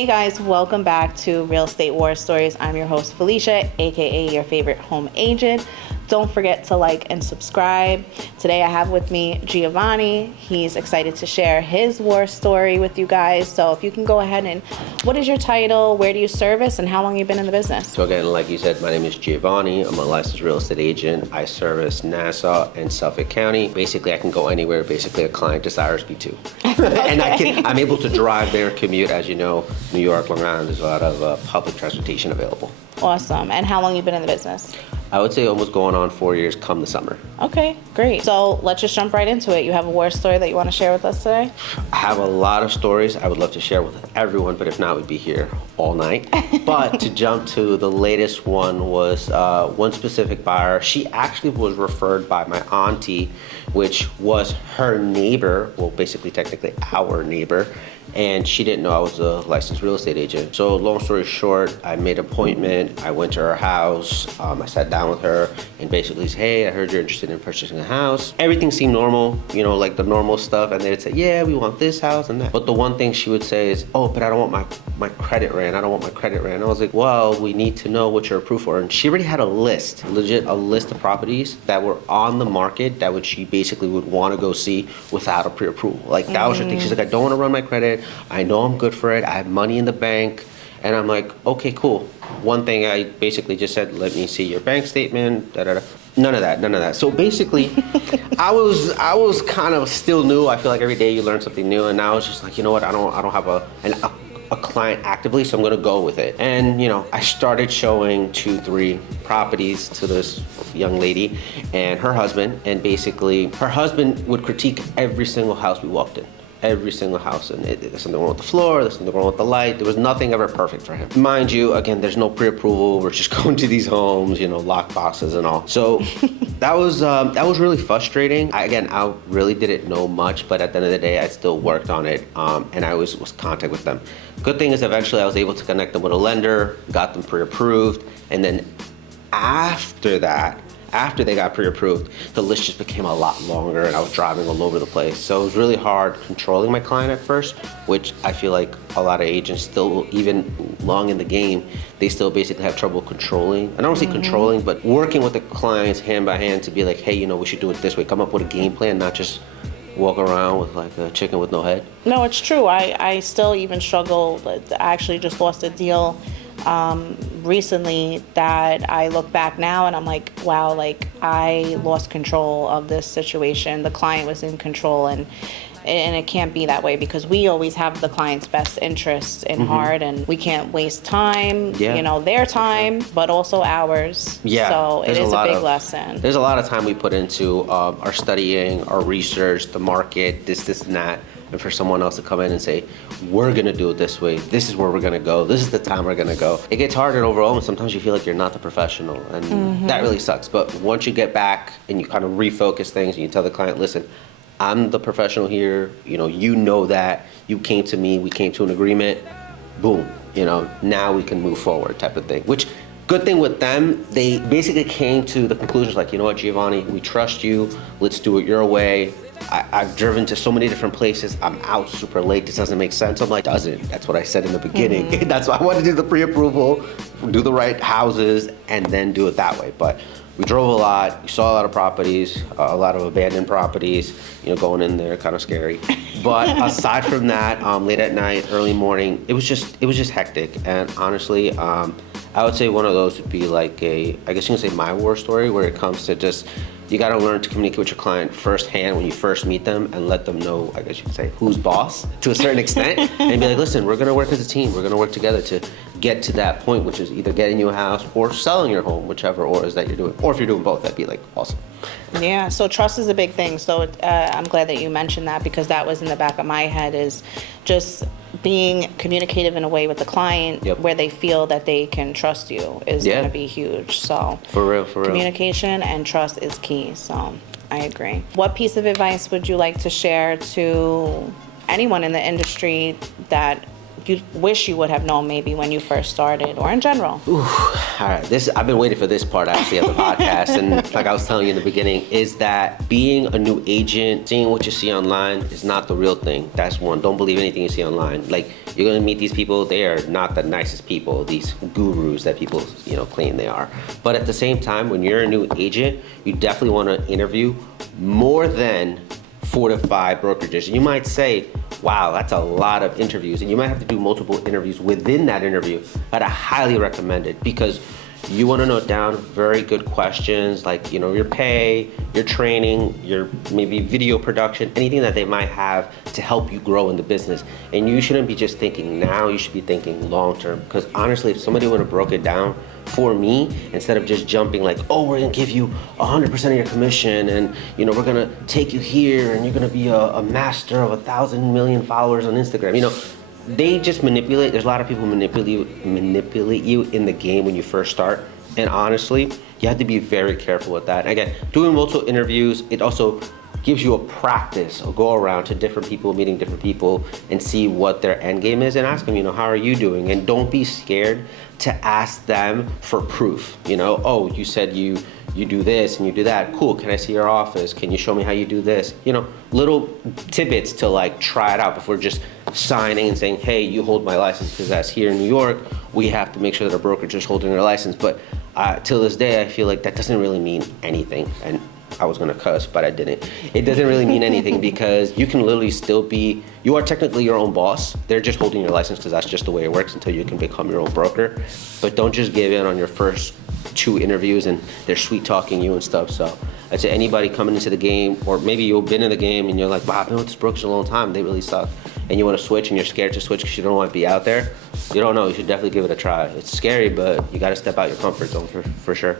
Hey guys, welcome back to Real Estate War Stories. I'm your host Felicia, aka your favorite home agent. Don't forget to like and subscribe. Today I have with me Giovanni. He's excited to share his war story with you guys. So if you can go ahead and, what is your title, where do you service, and how long have you been in the business? So again, like you said, my name is Giovanni. I'm a licensed real estate agent. I service Nassau and Suffolk County. Basically, I can go anywhere basically a client desires me to. And I'm able to drive there, commute. As you know, New York, Long Island, there's a lot of public transportation available. Awesome. And how long have you been in the business? I would say almost going on 4 years come the summer. Okay, great. So let's just jump right into it. You have a war story that you want to share with us today? I have a lot of stories I would love to share with everyone, but if not, we'd be here all night. But to jump to the latest one was one specific buyer. She actually was referred by my auntie, which was her neighbor, well, basically technically our neighbor, and she didn't know I was a licensed real estate agent. So long story short, I made an appointment. I went to her house. I sat down with her and basically said, hey, I heard you're interested in purchasing a house. Everything seemed normal, you know, like the normal stuff. And they'd say, yeah, we want this house and that. But the one thing she would say is, oh, but I don't want my credit ran. I don't want my credit ran. I was like, well, we need to know what you're approved for. And she already had a list, legit a list of properties that were on the market that would she basically would want to go see without a pre-approval. Like that was her thing. She's like, I don't want to run my credit. I know I'm good for it. I have money in the bank. And I'm like, okay, cool. One thing I basically just said, let me see your bank statement, da-da-da. None of that. So basically, I was kind of still new. I feel like every day you learn something new. And now it's just like, you know what, I don't have a client actively, so I'm gonna go with it. And you know, I started showing 2-3 properties to this young lady and her husband. And basically, her husband would critique every single house we walked in. Every single house, and there's something wrong with the floor, there's something wrong with the light. There was nothing ever perfect for him. Mind you, again, there's no pre-approval. We're just going to these homes, you know, lock boxes and all. So that was really frustrating. I really didn't know much, but at the end of the day, I still worked on it, and I was contact with them. Good thing is eventually I was able to connect them with a lender, got them pre-approved, and then after that, after they got pre-approved, the list just became a lot longer and I was driving all over the place. So it was really hard controlling my client at first, which I feel like a lot of agents still, even long in the game, they still basically have trouble controlling. And I don't say controlling, but working with the clients hand by hand to be like, hey, you know, we should do it this way. Come up with a game plan, not just walk around with like a chicken with no head. No, it's true. I still even struggle. I actually just lost a deal recently that I look back now and I'm like, wow, like I lost control of this situation. The client was in control, and it can't be that way because we always have the client's best interests in heart, and we can't waste time, you know, their time, but also ours. Yeah. So it is a big lesson. There's a lot of time we put into our studying, our research, the market, this and that. And for someone else to come in and say, we're gonna do it this way, this is where we're gonna go, this is the time we're gonna go. It gets hard and overwhelming. Sometimes you feel like you're not the professional, and that really sucks. But once you get back and you kind of refocus things and you tell the client, listen, I'm the professional here, you know that, you came to me, we came to an agreement, boom, you know, now we can move forward type of thing. Which, good thing with them, they basically came to the conclusions like, you know what, Giovanni, we trust you, let's do it your way. I've driven to so many different places. I'm out super late. This doesn't make sense. I'm like, doesn't. That's what I said in the beginning. That's why I wanted to do the pre-approval, do the right houses, and then do it that way. But we drove a lot. We saw a lot of properties, a lot of abandoned properties. You know, going in there, kind of scary. But aside from that, late at night, early morning, it was just hectic. And honestly, I would say one of those would be like I guess you can say my war story, where it comes to just, you got to learn to communicate with your client firsthand when you first meet them and let them know, I guess you could say, who's boss to a certain extent, and be like, listen, we're going to work as a team. We're going to work together to get to that point, which is either getting you a house or selling your home, whichever or is that you're doing. Or if you're doing both, that'd be like awesome. Yeah, so trust is a big thing. So I'm glad that you mentioned that, because that was in the back of my head, is just being communicative in a way with the client where they feel that they can trust you is going to be huge. So for real. Communication and trust is key. So I agree. What piece of advice would you like to share to anyone in the industry that you wish you would have known maybe when you first started, or in general? Ooh, all right, I've been waiting for this part actually of the podcast, and like I was telling you in the beginning, is that being a new agent, seeing what you see online is not the real thing. That's one. Don't believe anything you see online. Like, you're gonna meet these people, they are not the nicest people, these gurus that people, claim they are. But at the same time, when you're a new agent, you definitely want to interview more than 4 to 5 brokerages. You might say, wow, that's a lot of interviews, and you might have to do multiple interviews within that interview. But I highly recommend it, because you want to note down very good questions like, your pay, your training, your maybe video production, anything that they might have to help you grow in the business. And you shouldn't be just thinking now, you should be thinking long term. Because honestly, if somebody would have broke it down for me, instead of just jumping like, oh, we're gonna give you 100% of your commission, and we're gonna take you here, and you're gonna be a master of 1,000 million followers on Instagram. They just manipulate. There's a lot of people manipulate you in the game when you first start. And honestly, you have to be very careful with that. Again, doing multiple interviews, it also gives you a practice, a go around to different people, meeting different people, and see what their end game is, and ask them, how are you doing? And don't be scared to ask them for proof. Oh, you said you do this and you do that. Cool, can I see your office? Can you show me how you do this? Little tidbits to like try it out before just signing and saying, hey, you hold my license, because that's here in New York. We have to make sure that our brokerage is holding their license. But till this day, I feel like that doesn't really mean anything. And I was gonna cuss, but I didn't. It doesn't really mean anything, because you can literally still be, you are technically your own boss. They're just holding your license, because that's just the way it works until you can become your own broker. But don't just give in on your first 2 interviews and they're sweet talking you and stuff. So I'd say anybody coming into the game, or maybe you've been in the game and you're like, wow, I've been with this brokerage a long time, they really suck, and you want to switch and you're scared to switch because you don't want to be out there, you don't know, you should definitely give it a try. It's scary, but you got to step out your comfort zone for sure.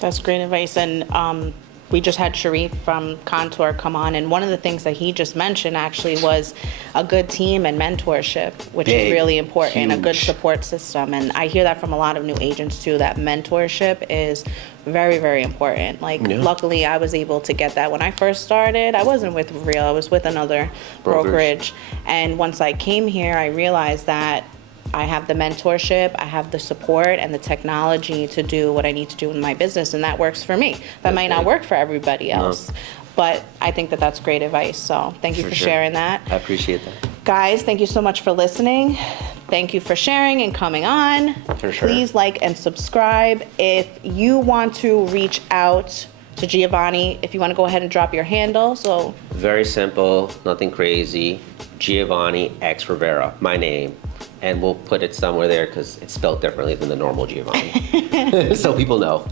That's great advice. And we just had Sharif from Contour come on, and one of the things that he just mentioned actually was a good team and mentorship, which is really important, a good support system. And I hear that from a lot of new agents too, that mentorship is very, very important. Luckily, I was able to get that when I first started. I wasn't with Real, I was with another brokerage. And once I came here, I realized that I have the mentorship, I have the support and the technology to do what I need to do in my business, and that works for me. That might not work for everybody else, but I think that that's great advice. So thank you for sharing that. I appreciate that. Guys, thank you so much for listening. Thank you for sharing and coming on. For sure. Please like and subscribe. If you want to reach out to Giovanni, if you want to go ahead and drop your handle. So very simple, nothing crazy. Giovanni X Rivera, my name. And we'll put it somewhere there because it's spelled differently than the normal Giovanni. So people know.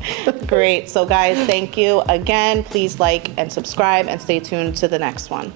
Great. So guys, thank you again. Please like and subscribe and stay tuned to the next one.